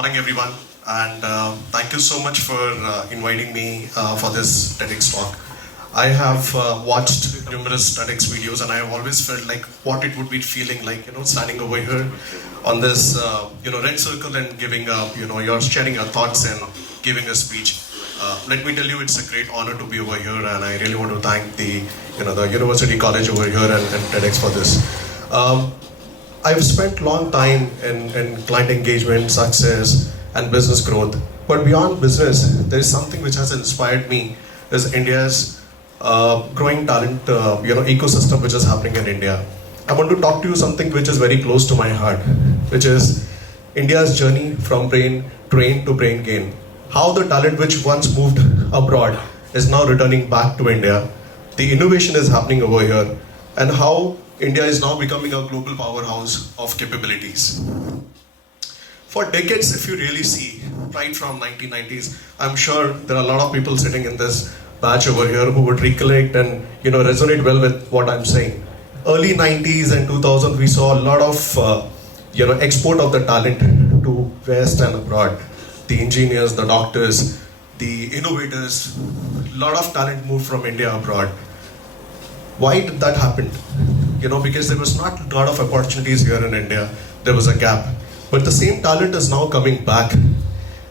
morning, everyone, and thank you so much for inviting me for this TEDx talk. I have watched numerous TEDx videos, and I have always felt like what it would be feeling like, standing over here on this, red circle and giving, you're sharing your thoughts and giving a speech. Let me tell you, it's a great honor to be over here, and I really want to thank the University College over here and TEDx for this. I've spent long time in client engagement, success, and business growth. But beyond business, there is something which has inspired me is India's growing talent ecosystem which is happening in India. I want to talk to you something which is very close to my heart, which is India's journey from brain drain to brain gain. How the talent which once moved abroad is now returning back to India. The innovation is happening over here, and how India is now becoming a global powerhouse of capabilities. For decades, if you really see, right from 1990s, I'm sure there are a lot of people sitting in this batch over here who would recollect and resonate well with what I'm saying. Early 90s and 2000, we saw a lot of export of the talent to West and abroad. The engineers, the doctors, the innovators, a lot of talent moved from India abroad. Why did that happen? Because there was not a lot of opportunities here in India. There was a gap. But the same talent is now coming back.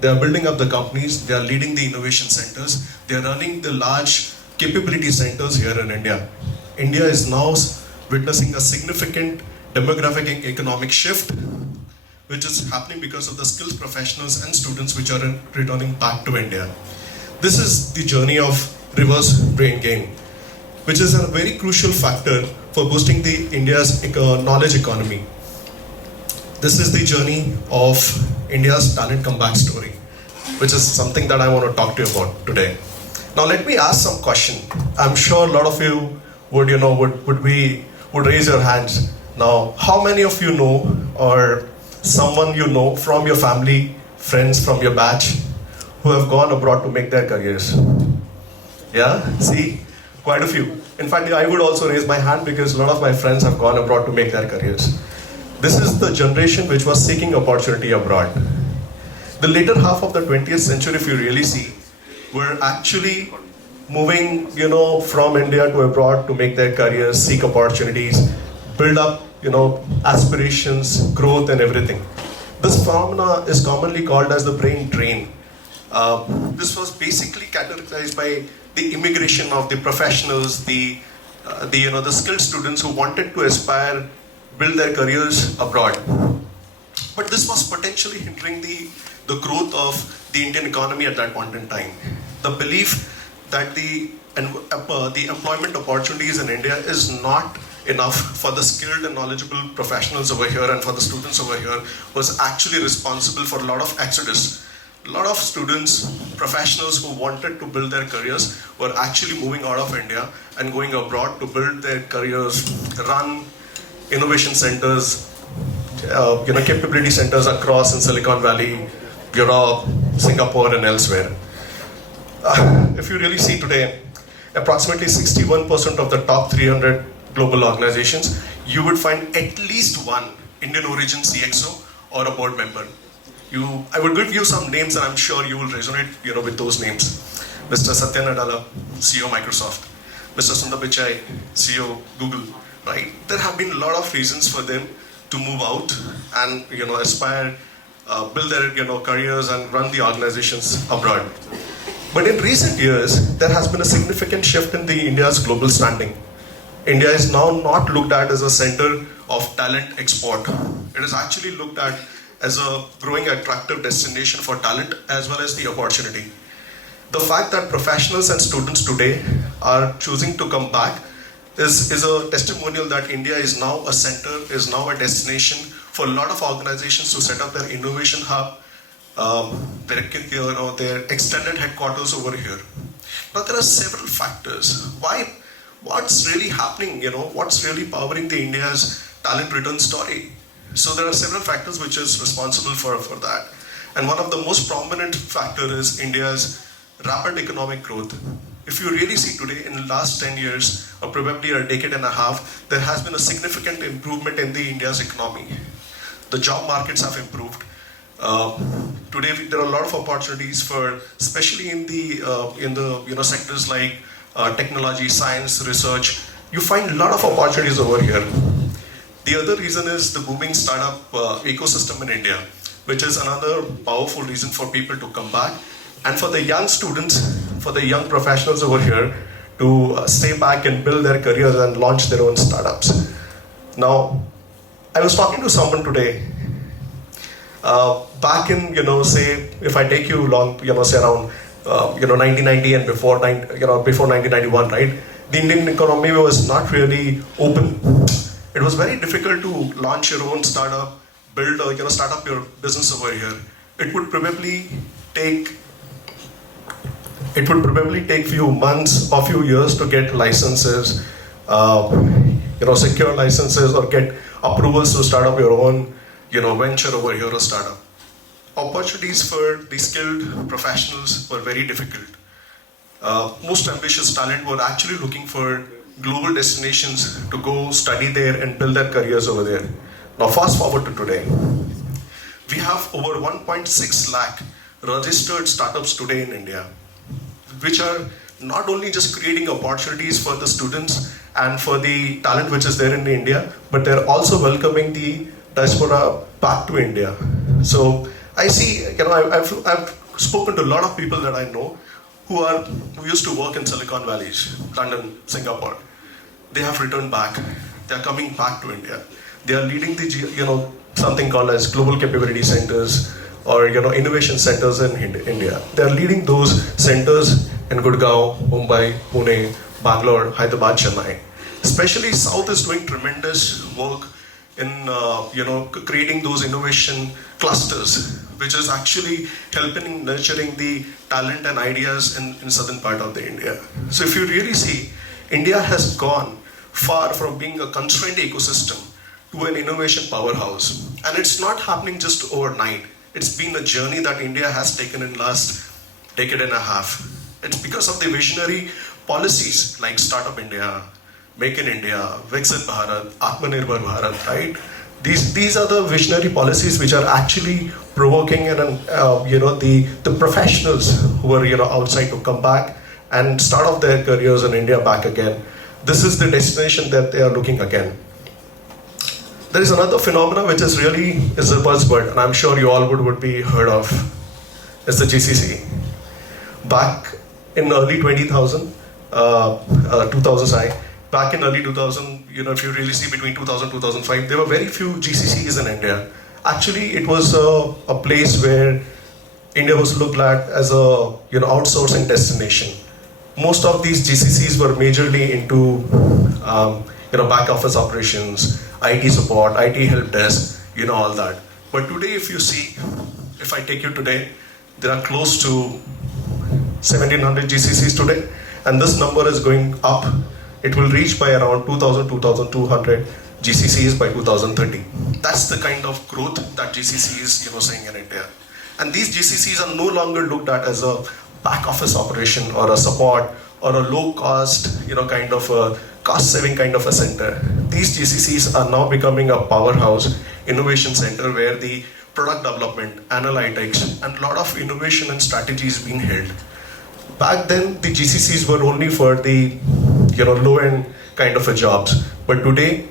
They are building up the companies. They are leading the innovation centers. They are running the large capability centers here in India. India is now witnessing a significant demographic and economic shift, which is happening because of the skilled professionals and students which are returning back to India. This is the journey of reverse brain gain, which is a very crucial factor for boosting the India's knowledge economy. This is the journey of India's talent comeback story, which is something that I want to talk to you about today. Now let me ask some question. I'm sure a lot of you would raise your hands. Now, how many of you know, or someone you know from your family, friends from your batch, who have gone abroad to make their careers? Yeah, see, quite a few. In fact, I would also raise my hand because a lot of my friends have gone abroad to make their careers. This is the generation which was seeking opportunity abroad. The later half of the 20th century, if you really see, were actually moving, from India to abroad to make their careers, seek opportunities, build up, aspirations, growth, and everything. This phenomena is commonly called as the brain drain. This was basically categorized by the immigration of the professionals, the skilled students who wanted to aspire, build their careers abroad. But this was potentially hindering the growth of the Indian economy at that point in time. The belief that the employment opportunities in India is not enough for the skilled and knowledgeable professionals over here and for the students over here was actually responsible for a lot of exodus. A lot of students, professionals who wanted to build their careers were actually moving out of India and going abroad to build their careers, run innovation centers, capability centers across in Silicon Valley, Europe, Singapore, and elsewhere. If you really see today, approximately 61% of the top 300 global organizations, you would find at least one Indian origin CXO or a board member. I would give you some names and I'm sure you will resonate with those names. Mr. Satya Nadella, CEO Microsoft. Mr. Sundar Pichai, CEO Google, right? There have been a lot of reasons for them to move out and aspire, build their careers and run the organizations abroad. But in recent years, there has been a significant shift in the India's global standing. India is now not looked at as a center of talent export. It is actually looked at as a growing attractive destination for talent as well as the opportunity. The fact that professionals and students today are choosing to come back is a testimonial that India is now a center, is now a destination for a lot of organizations to set up their innovation hub, their extended headquarters over here. Now there are several factors. What's really happening, what's really powering the India's talent return story? So there are several factors which is responsible for that. And one of the most prominent factor is India's rapid economic growth. If you really see today, in the last 10 years, or probably a decade and a half, there has been a significant improvement in the India's economy. The job markets have improved. Uh, Today there are a lot of opportunities for, especially in the sectors like technology, science, research. You find a lot of opportunities over here. The other reason is the booming startup ecosystem in India, which is another powerful reason for people to come back. And for the young students, for the young professionals over here to stay back and build their careers and launch their own startups. Now, I was talking to someone today. Back in, say, if I take you long, say around, 1990 and before 1991, right? The Indian economy was not really open. It was very difficult to launch your own startup, build, start up your business over here. It would probably take few months or few years to get licenses, secure licenses or get approvals to start up your own, venture over here or startup. Opportunities for the skilled professionals were very difficult. Most ambitious talent were actually looking for global destinations to go study there and build their careers over there. Now fast forward to today. We have over 1.6 lakh registered startups today in India, which are not only just creating opportunities for the students and for the talent which is there in India, but they're also welcoming the diaspora back to India. So I see, I've spoken to a lot of people that I know who used to work in Silicon Valley, London, Singapore. They have returned back. They are coming back to India. They are leading the, something called as global capability centers or, innovation centers in India. They are leading those centers in Gurgaon, Mumbai, Pune, Bangalore, Hyderabad, Chennai. Especially South is doing tremendous work in, creating those innovation clusters, which is actually helping nurturing the talent and ideas in southern part of the India. So if you really see, India has gone far from being a constrained ecosystem to an innovation powerhouse. And it's not happening just overnight. It's been a journey that India has taken in last decade and a half. It's because of the visionary policies like Startup India, Make in India, Viksit Bharat, Atmanirbhar Bharat, right? These are the visionary policies which are actually provoking and the professionals who are outside to come back and start off their careers in India back again. This is the destination that they are looking again. There is another phenomenon which is a buzzword, and I'm sure you all would be heard of. It's the GCC. Back in early 2000, back in early 2000, if you really see between 2000 and 2005, there were very few GCCs in India. Actually, it was a place where India was looked at as a outsourcing destination. Most of these GCCs were majorly into back office operations, IT support, IT help desk, all that. But today, if I take you today, there are close to 1700 GCCs today, and this number is going up. It will reach by around 2000, 2200 GCCs by 2030. That's the kind of growth that GCC is seeing in India. And these GCCs are no longer looked at as a back office operation or a support or a low cost, kind of a cost saving kind of a center. These GCCs are now becoming a powerhouse innovation center where the product development, analytics, and a lot of innovation and strategies being held. Back then, the GCCs were only for the low-end kind of a jobs. But today,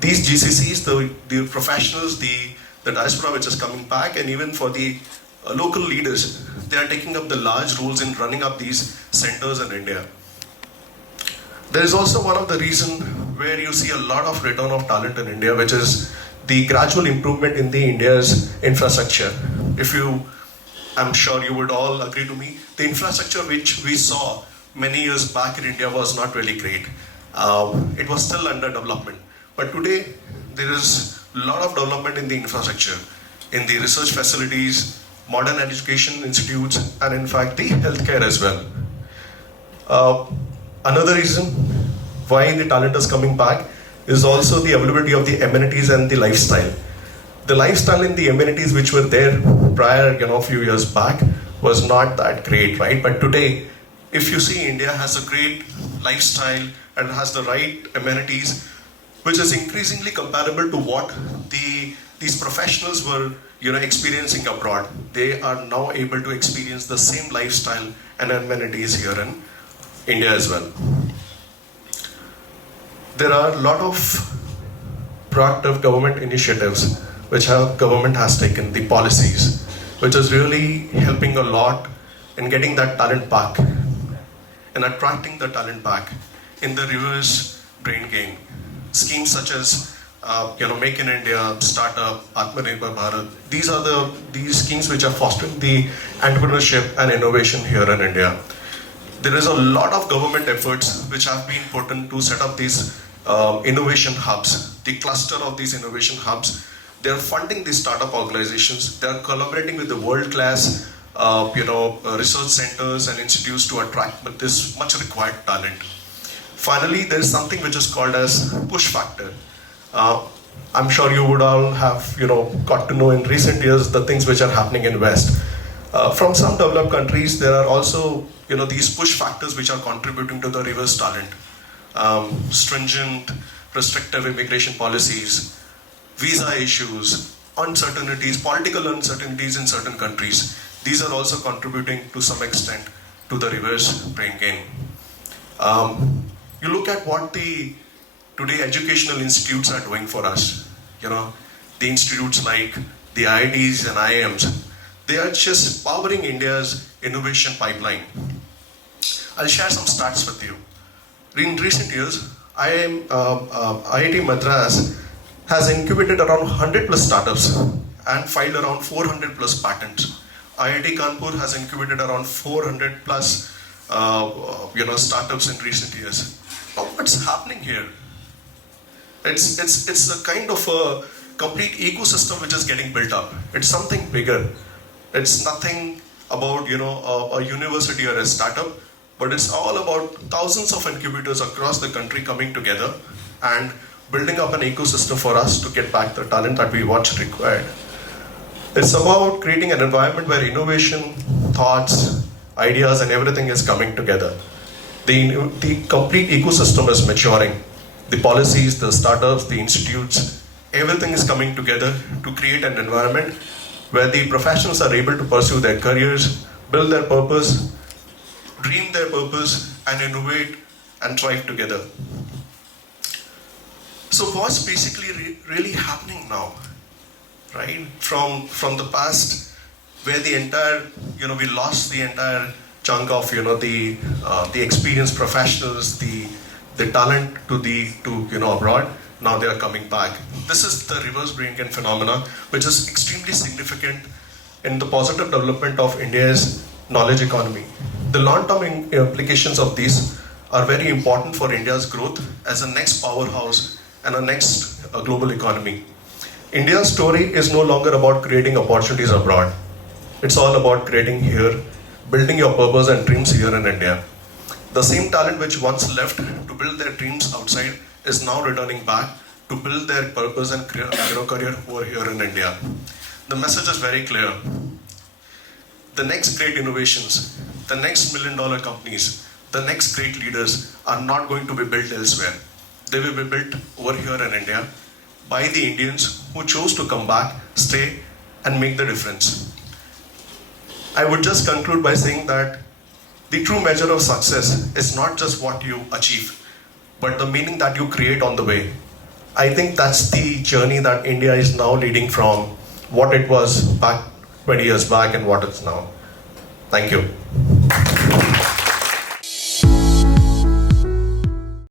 these GCCs, the professionals, the diaspora which is coming back, and even for the local leaders, they are taking up the large roles in running up these centers in India. There is also one of the reasons where you see a lot of return of talent in India, which is the gradual improvement in the India's infrastructure. I'm sure you would all agree to me, the infrastructure which we saw many years back in India was not really great. It was still under development. But today, there is a lot of development in the infrastructure, in the research facilities, modern education institutes, and in fact, the healthcare as well. Another reason why the talent is coming back is also the availability of the amenities and the lifestyle. The lifestyle and the amenities which were there prior, a few years back was not that great, right? But today, if you see, India has a great lifestyle and has the right amenities, which is increasingly comparable to what these professionals were, experiencing abroad, they are now able to experience the same lifestyle and amenities here in India as well. There are a lot of proactive government initiatives which our government has taken, the policies, which is really helping a lot in getting that talent back and attracting the talent back in the reverse brain gain. Schemes such as Make in India, Startup, Atmanirbhar Bharat. These schemes which are fostering the entrepreneurship and innovation here in India. There is a lot of government efforts which have been put in to set up these innovation hubs. The cluster of these innovation hubs, they are funding these startup organizations. They are collaborating with the world-class research centers and institutes to attract this much required talent. Finally, there is something which is called as push factor. I'm sure you would all have got to know in recent years the things which are happening in West. From some developed countries, there are also these push factors which are contributing to the reverse talent. Stringent, restrictive immigration policies, visa issues, uncertainties, political uncertainties in certain countries. These are also contributing to some extent to the reverse brain gain. You look at what today educational institutes are doing for us. The institutes like the IITs and IIMs, they are just powering India's innovation pipeline. I'll share some stats with you. In recent years, IIT Madras has incubated around 100 plus startups and filed around 400 plus patents. IIT Kanpur has incubated around 400 plus startups in recent years. Now, what's happening here? It's a kind of a complete ecosystem which is getting built up. It's something bigger. It's nothing about a university or a startup, but it's all about thousands of incubators across the country coming together and building up an ecosystem for us to get back the talent that we once required. It's about creating an environment where innovation, thoughts, ideas, and everything is coming together. The complete ecosystem is maturing. The policies, the startups, the institutes, everything is coming together to create an environment where the professionals are able to pursue their careers, build their purpose, dream their purpose, and innovate and thrive together. So what's basically really happening now, right? From the past, where the entire, we lost the entire chunk of, the experienced professionals, the talent to abroad. Now they are coming back. This is the reverse brain gain phenomena, which is extremely significant in the positive development of India's knowledge economy. The long-term implications of these are very important for India's growth as a next powerhouse and a next global economy. India's story is no longer about creating opportunities abroad. It's all about creating here, building your purpose and dreams here in India. The same talent which once left to build their dreams outside is now returning back to build their purpose and career over here in India. The message is very clear. The next great innovations, the next $1 million companies, the next great leaders are not going to be built elsewhere. They will be built over here in India by the Indians who chose to come back, stay, and make the difference. I would just conclude by saying that the true measure of success is not just what you achieve, but the meaning that you create on the way. I think that's the journey that India is now leading from what it was back 20 years back and what it's now. Thank you.